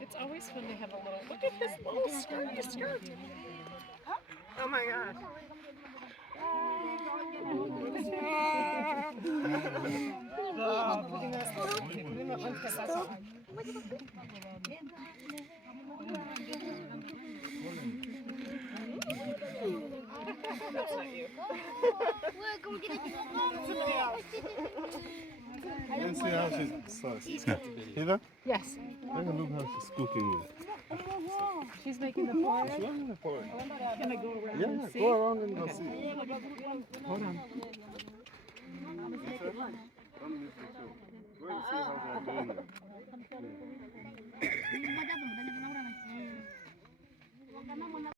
It's always fun to have a little. Look at this little skirt. Oh my gosh. You see how she's Heather? Yes. Look how she's cooking it. She's making the porridge. She's making the porridge. Can I go around Yeah, and see? go around and go see. Hold on. Go and see how they're doing it.